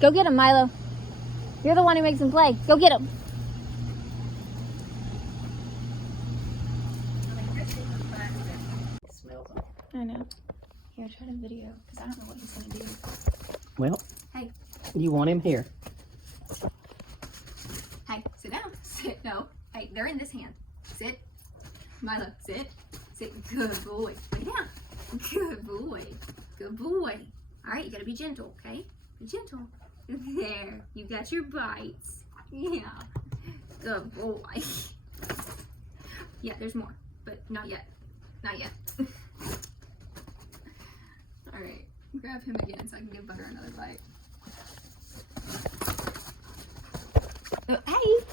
Go get him, Milo. You're the one who makes him play. Go get him. I know. Here, try to video, because I don't know what he's going to do. Well, hey. You want him here. Hey, sit down. Sit. No. Hey, they're in this hand. Sit. Milo, sit. Sit. Good boy. Lay down. Good boy. Good boy. All right, you got to be gentle, okay? Be gentle. There. You got your bites. Yeah. Good boy. Yeah, there's more, but not yet. Not yet. All right, grab him again so I can give Butter another bite. Hey!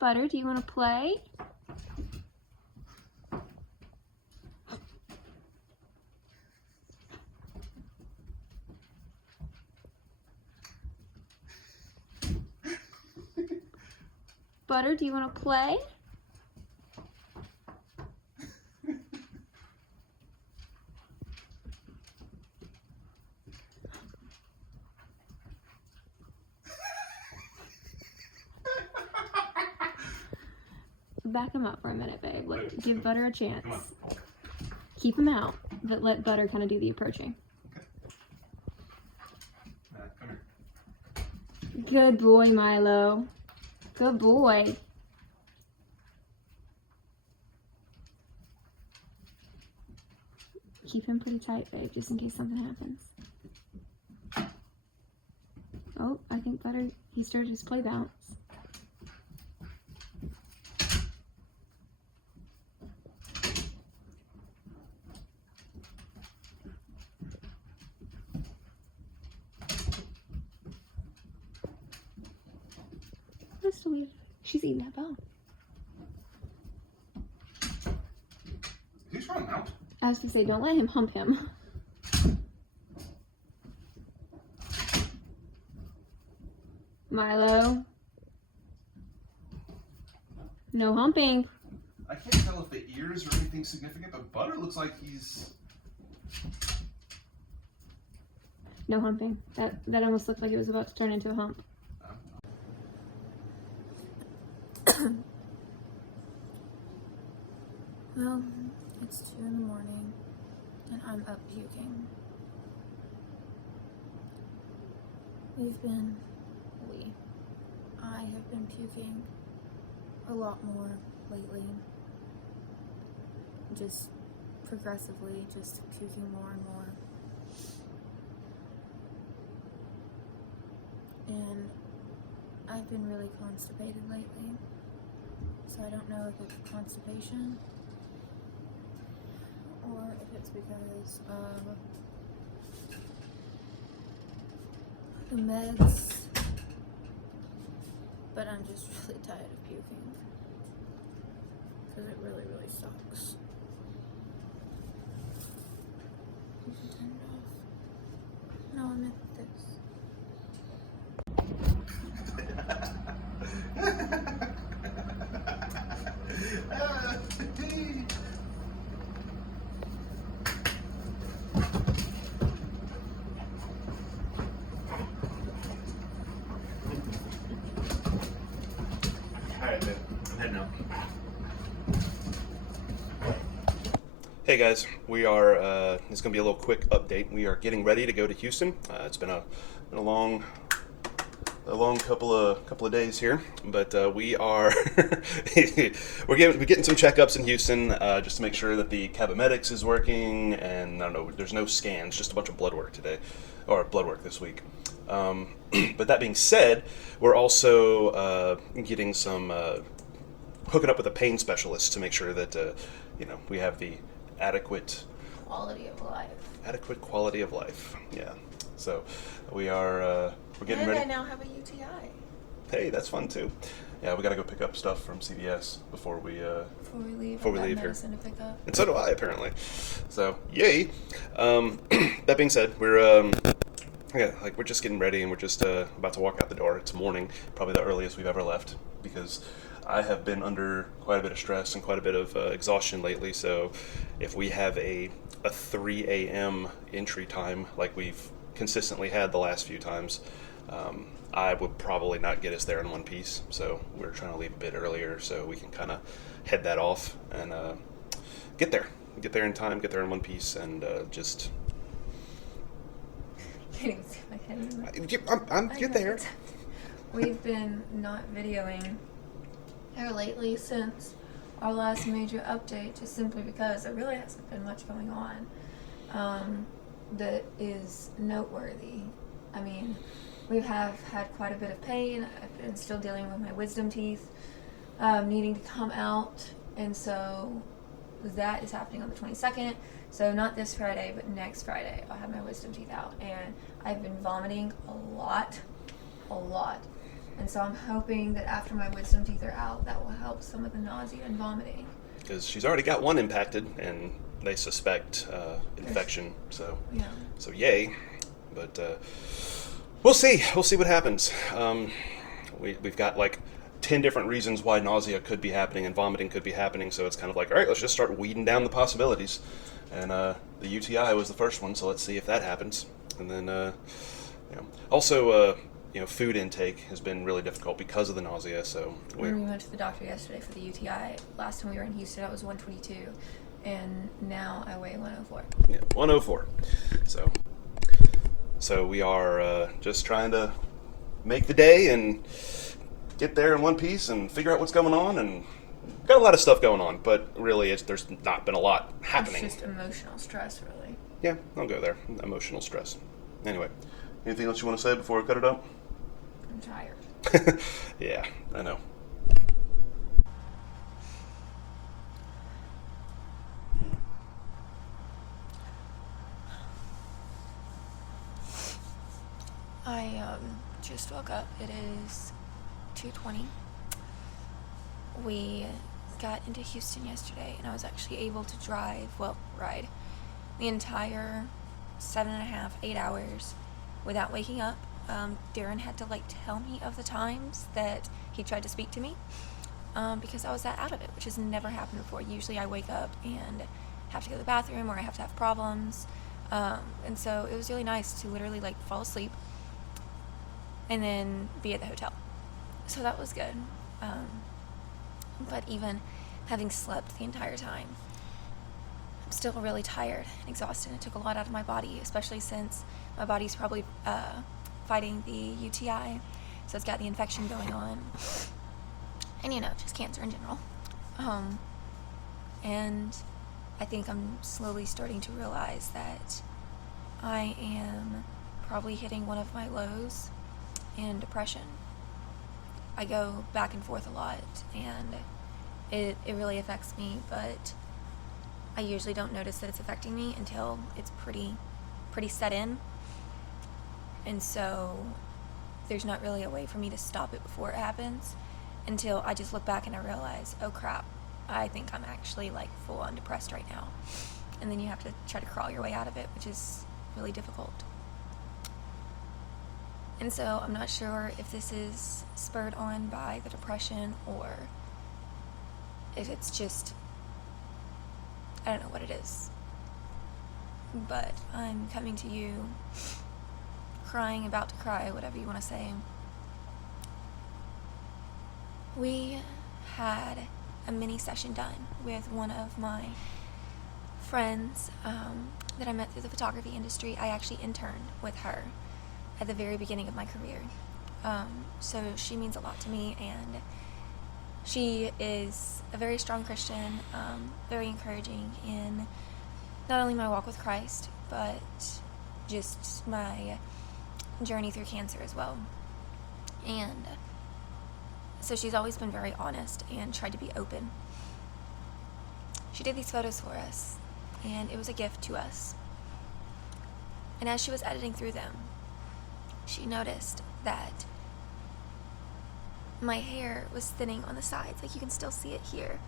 Butter, do you want to play? Butter, do you want to play? Back him up for a minute, babe. Give Butter a chance. Keep him out, but let Butter kind of do the approaching. Okay. Come here. Good boy, Milo. Good boy. Keep him pretty tight, babe, just in case something happens. Oh, I think Butter, he started his play bounce. That's weird. She's eating that bone. He's running out. I was gonna say, don't let him hump him. Milo. No humping. I can't tell if the ears are anything significant, but Butter looks like he's... No humping. That almost looked like it was about to turn into a hump. Well, it's 2 in the morning and I'm up puking. I have been puking a lot more lately. Just progressively, just puking more and more. And I've been really constipated lately. So I don't know if it's constipation or if it's because of the meds, but I'm just really tired of puking because it really, really sucks. You should turn it off. No, I meant this. Alright, man. I'm heading out. Hey guys, we are, it's going to be a little quick update. We are getting ready to go to Houston. It's been a long couple of days here, but we are we're getting some checkups in Houston just to make sure that the cabomedics is working, and I don't know, there's no scans, just a bunch of blood work today, or blood work this week. But that being said, we're also getting some hooking up with a pain specialist to make sure that we have the adequate Quality of life. adequate quality of life. Yeah. So we are we're getting ready. I now have a UTI. Hey, that's fun too. Yeah, we gotta go pick up stuff from CVS before we leave. before we leave here. To pick up. And so do I, apparently. So yay. That being said, we're yeah, like we're just getting ready and we're just about to walk out the door. It's morning, probably the earliest we've ever left, because I have been under quite a bit of stress and quite a bit of exhaustion lately. So if we have a 3 a.m. entry time like we've consistently had the last few times, I would probably not get us there in one piece. So we're trying to leave a bit earlier so we can kind of head that off and get there in time, get there in one piece, and just Can't even see my head anymore. I'm get there. We've been not videoing here lately since our last major update, just simply because there really hasn't been much going on that is noteworthy. I mean, we have had quite a bit of pain. I've been still dealing with my wisdom teeth needing to come out, and so that is happening on the 22nd. So not this Friday, but next Friday, I'll have my wisdom teeth out, and I've been vomiting a lot. And so I'm hoping that after my wisdom teeth are out, that will help some of the nausea and vomiting. Because she's already got one impacted, and they suspect infection. So, Yeah. so yay. But we'll see. We'll see what happens. We've got like 10 different reasons why nausea could be happening and vomiting could be happening. So it's kind of like, all right, let's just start weeding down the possibilities. And the UTI was the first one, so let's see if that happens. And then, also, food intake has been really difficult because of the nausea. So We went to the doctor yesterday for the UTI. Last time we were in Houston, I was 122, and now I weigh 104. Yeah, 104. So we are just trying to make the day and get there in one piece and figure out what's going on, and got a lot of stuff going on, but really there's not been a lot happening. It's just emotional stress, really. Yeah, I'll go there. Emotional stress. Anyway, anything else you want to say before I cut it up? I'm tired. Yeah, I know. I just woke up. It is 2:20. We got into Houston yesterday, and I was actually able to ride the entire 7.5, 8 hours without waking up. Darren had to tell me of the times that he tried to speak to me because I was that out of it, which has never happened before. Usually I wake up and have to go to the bathroom, or I have to have problems, and so it was really nice to literally fall asleep and then be at the hotel. So that was good. But even having slept the entire time, I'm still really tired and exhausted. It took a lot out of my body, especially since my body's probably fighting the UTI, so it's got the infection going on, and just cancer in general. And I think I'm slowly starting to realize that I am probably hitting one of my lows in depression. I go back and forth a lot, and it really affects me, but I usually don't notice that it's affecting me until it's pretty set in, and so there's not really a way for me to stop it before it happens until I just look back and I realize, oh crap, I think I'm actually full on depressed right now. And then you have to try to crawl your way out of it, which is really difficult. And so I'm not sure if this is spurred on by the depression or if it's just, I don't know what it is. But I'm coming to you crying, about to cry, whatever you want to say. We had a mini session done with one of my friends that I met through the photography industry. I actually interned with her at the very beginning of my career. So she means a lot to me, and she is a very strong Christian, very encouraging in not only my walk with Christ, but just my journey through cancer as well. And so she's always been very honest and tried to be open. She did these photos for us, and it was a gift to us. And as she was editing through them, she noticed that my hair was thinning on the sides. You can still see it here.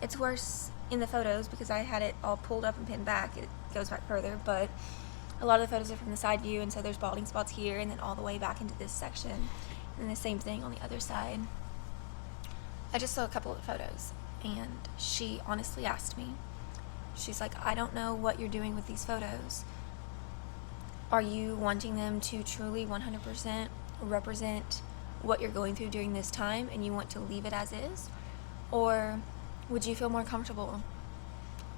It's worse in the photos because I had it all pulled up and pinned back. It goes back further, but a lot of the photos are from the side view, and so there's balding spots here and then all the way back into this section, and the same thing on the other side. I just saw a couple of photos, and she honestly asked me, she's like, I don't know what you're doing with these photos. Are you wanting them to truly 100% represent what you're going through during this time and you want to leave it as is? Or would you feel more comfortable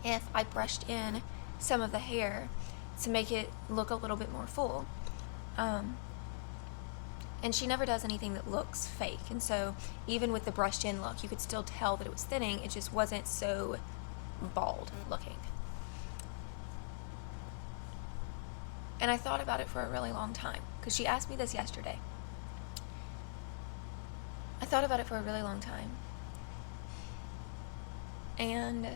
if I brushed in some of the hair to make it look a little bit more full? And she never does anything that looks fake, and so even with the brushed in look, you could still tell that it was thinning. It just wasn't so bald looking. And I thought about it for a really long time, because she asked me this yesterday. I thought about it for a really long time. And,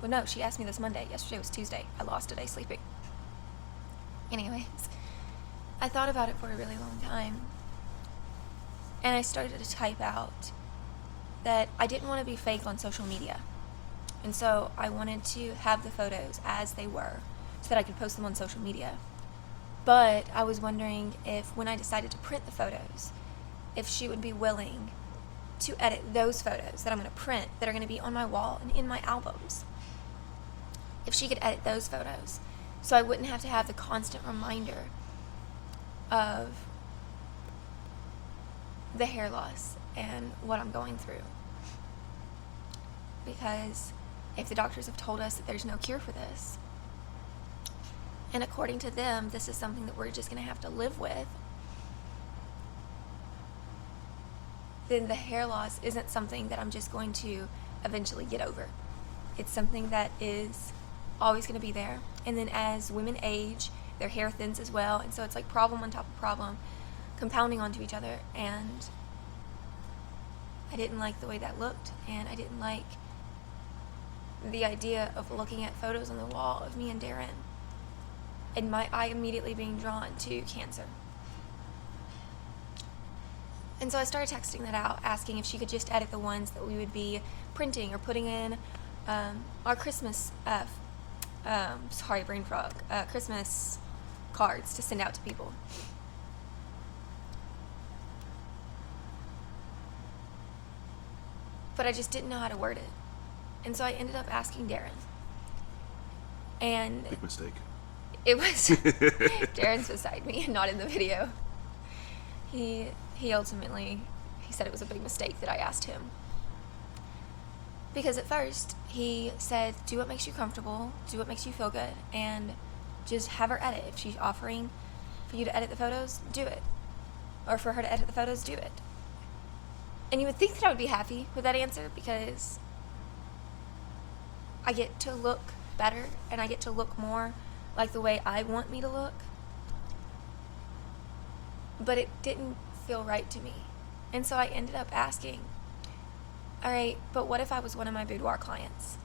well, no, she asked me this Monday. Yesterday was Tuesday. I lost a day sleeping. Anyways, I thought about it for a really long time. And I started to type out that I didn't want to be fake on social media. And so I wanted to have the photos as they were so that I could post them on social media. But I was wondering if, when I decided to print the photos, if she would be willing to edit those photos that I'm going to print, that are going to be on my wall and in my albums. If she could edit those photos so I wouldn't have to have the constant reminder of the hair loss and what I'm going through. Because if the doctors have told us that there's no cure for this, and according to them, this is something that we're just going to have to live with, then the hair loss isn't something that I'm just going to eventually get over. It's something that is always going to be there. And then as women age, their hair thins as well, and so it's like problem on top of problem, compounding onto each other. And I didn't like the way that looked, and I didn't like the idea of looking at photos on the wall of me and Darren and my eye immediately being drawn to cancer. And so I started texting that out, asking if she could just edit the ones that we would be printing or putting in our Christmas, Christmas cards to send out to people. But I just didn't know how to word it. And so I ended up asking Darren. And Big mistake. it was Darren's beside me and not in the video. He ultimately said it was a big mistake that I asked him. Because at first he said, do what makes you comfortable, do what makes you feel good, and just have her edit. If she's offering for you to edit the photos, do it. Or for her to edit the photos, do it. And you would think that I would be happy with that answer, because I get to look better and I get to look more like the way I want me to look. But it didn't feel right to me. And so I ended up asking, all right, but what if I was one of my boudoir clients?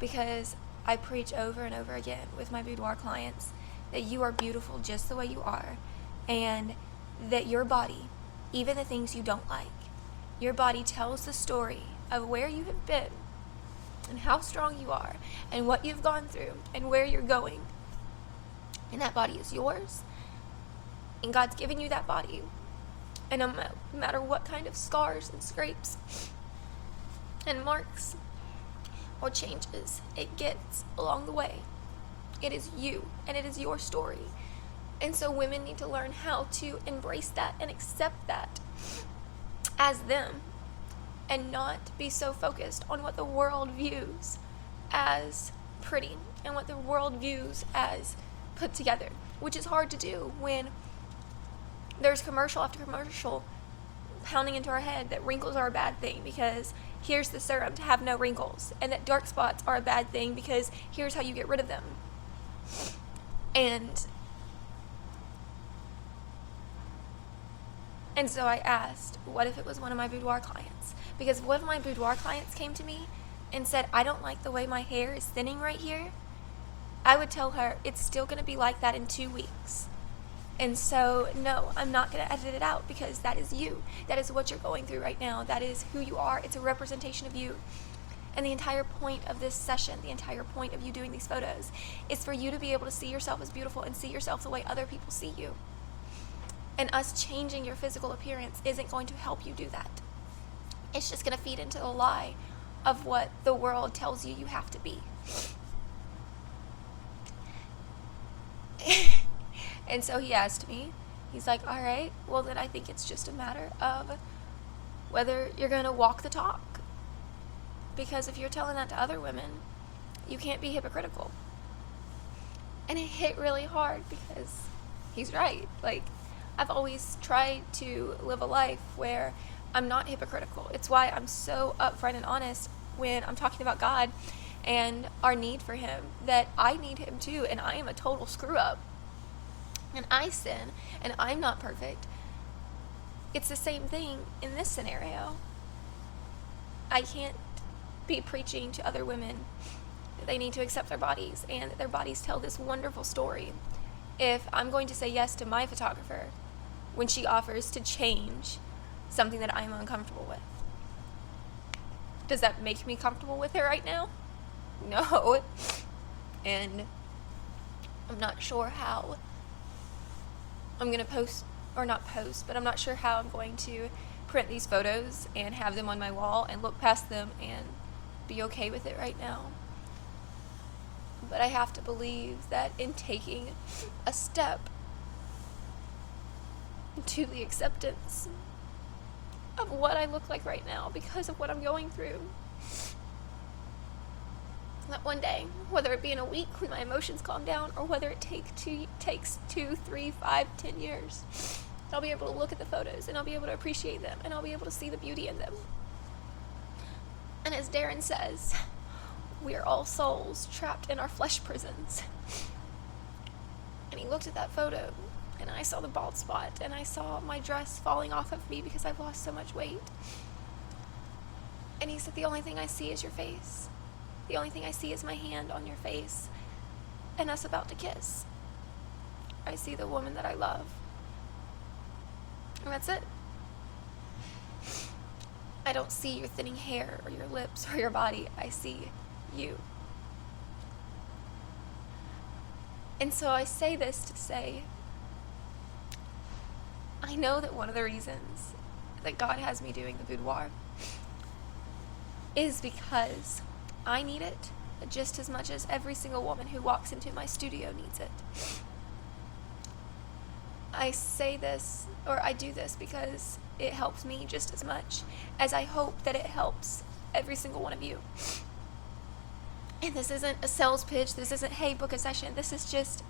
Because I preach over and over again with my boudoir clients that you are beautiful just the way you are, and that your body, even the things you don't like, your body tells the story of where you have been and how strong you are and what you've gone through and where you're going. And that body is yours, and God's given you that body. And no matter what kind of scars and scrapes and marks or changes it gets along the way, it is you and it is your story. And so women need to learn how to embrace that and accept that as them, and not be so focused on what the world views as pretty and what the world views as put together, which is hard to do when there's commercial after commercial pounding into our head that wrinkles are a bad thing because here's the serum to have no wrinkles, and that dark spots are a bad thing because here's how you get rid of them. And so I asked, what if it was one of my boudoir clients? Because if one of my boudoir clients came to me and said, I don't like the way my hair is thinning right here, I would tell her it's still going to be like that in 2 weeks. And so, no, I'm not going to edit it out, because that is you. That is what you're going through right now. That is who you are. It's a representation of you. And the entire point of this session, the entire point of you doing these photos, is for you to be able to see yourself as beautiful and see yourself the way other people see you. And us changing your physical appearance isn't going to help you do that. It's just going to feed into the lie of what the world tells you you have to be. And so he asked me, he's like, all right, well then I think it's just a matter of whether you're going to walk the talk. Because if you're telling that to other women, you can't be hypocritical. And it hit really hard because he's right. Like, I've always tried to live a life where I'm not hypocritical. It's why I'm so upfront and honest when I'm talking about God and our need for him, that I need him too, and I am a total screw up. And I sin, and I'm not perfect. It's the same thing in this scenario. I can't be preaching to other women that they need to accept their bodies and that their bodies tell this wonderful story if I'm going to say yes to my photographer when she offers to change something that I'm uncomfortable with. Does that make me comfortable with her right now? No. And I'm not sure how I'm going to post, or not post, but I'm not sure how I'm going to print these photos and have them on my wall and look past them and be okay with it right now. But I have to believe that in taking a step to the acceptance of what I look like right now because of what I'm going through, that one day, whether it be in a week when my emotions calm down, or whether it takes 2, 3, 5, 10 years, I'll be able to look at the photos and I'll be able to appreciate them and I'll be able to see the beauty in them. And as Darren says, we are all souls trapped in our flesh prisons. And he looked at that photo, and I saw the bald spot, and I saw my dress falling off of me because I've lost so much weight. And he said, the only thing I see is your face. The only thing I see is my hand on your face and us about to kiss. I see the woman that I love. And that's it. I don't see your thinning hair or your lips or your body. I see you. And so I say this to say, I know that one of the reasons that God has me doing the boudoir is because I need it just as much as every single woman who walks into my studio needs it. I say this, or I do this, because it helps me just as much as I hope that it helps every single one of you. And this isn't a sales pitch. This isn't, hey, book a session. This is just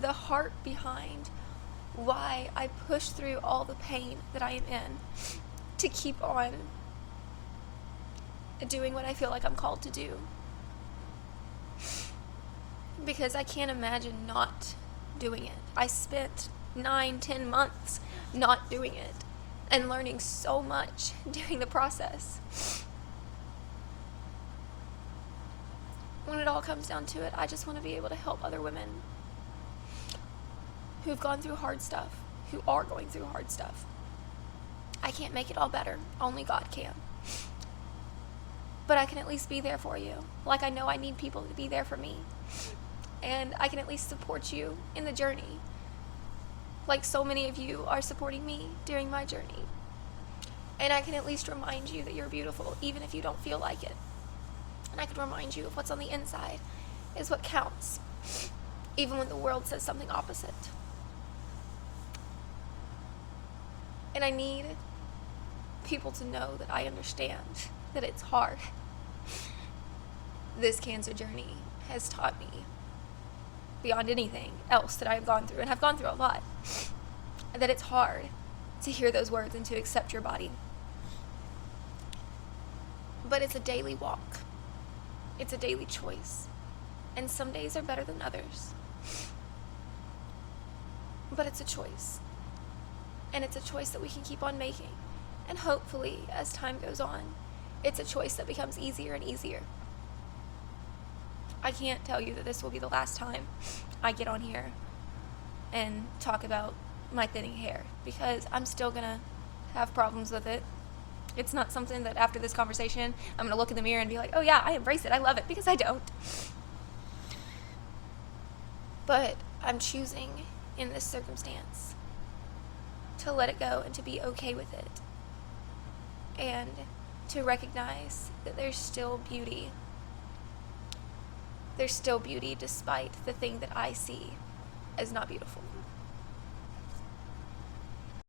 the heart behind why I push through all the pain that I am in to keep on doing what I feel like I'm called to do. Because I can't imagine not doing it. I spent 9-10 months not doing it and learning so much during the process. When it all comes down to it, I just want to be able to help other women who've gone through hard stuff, who are going through hard stuff. I can't make it all better. Only God can. But I can at least be there for you. Like I know I need people to be there for me. And I can at least support you in the journey. Like so many of you are supporting me during my journey. And I can at least remind you that you're beautiful, even if you don't feel like it. And I can remind you of what's on the inside is what counts, even when the world says something opposite. And I need people to know that I understand that it's hard. This cancer journey has taught me beyond anything else that I've gone through, and I've gone through a lot, that it's hard to hear those words and to accept your body. But it's a daily walk. It's a daily choice. And some days are better than others. But it's a choice. And it's a choice that we can keep on making. And hopefully, as time goes on, it's a choice that becomes easier and easier. I can't tell you that this will be the last time I get on here and talk about my thinning hair, because I'm still gonna have problems with it. It's not something that after this conversation, I'm going to look in the mirror and be like, oh yeah, I embrace it, I love it, because I don't. But I'm choosing in this circumstance to let it go and to be okay with it. And to recognize that there's still beauty. There's still beauty despite the thing that I see as not beautiful.